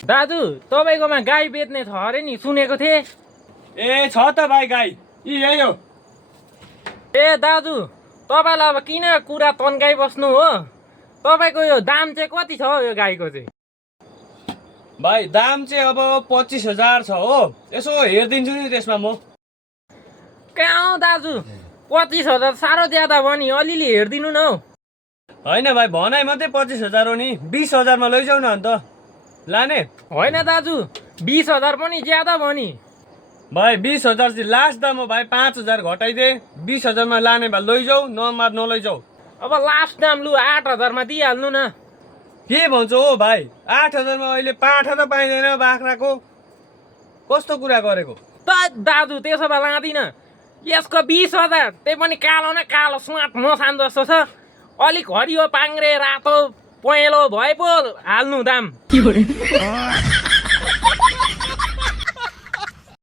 दाजु तपाईँकोमा गाई बेच्ने छ अरे नि सुनेको थिएँ। ए छ त भाइ गाई यही हो। ए दाजु तपाईँलाई अब किन कुरा तन्काइ बस्नु हो? तपाईँको यो दाम चाहिँ कति छ यो गाईको चाहिँ? भाइ दाम चाहिँ अब 25,000 छ हो। यसो हेरिदिन्छु नि त्यसमा म। कहाँ हो दाजु 25,000 साह्रो ज्यादा भयो नि, अलिअलि हेरिदिनु न हौ। होइन भाइ भनाइ मात्रै 25,000 हो नि, 20,000 मा लैजाऊ न अन्त। लाने होइन दाजु 20,000 पनि ज्यादा भयो नि। भाइ 20,000 चाहिँ लास्ट दाम हो भाइ, 5,000 घटाइदे। 20,000 मा लाने भए लैजाऊ, नमार नलैजाऊ। अब लास्ट दाम लु 8,000 मा दिइहाल्नु न। के भन्छ हो भाइ, 8,000 मा अहिले पाठा त पाइँदैन बाख्राको। कस्तो कुरा गरेको? त दाजु त्यसो भए लाँदिनँ। यसको 20,000 त्यही पनि कालो न कालो स्वाट मसान जस्तो छ। अलिक हरियो पाङ्रे रातो पहेँलो भए पो हाल्नु दाम।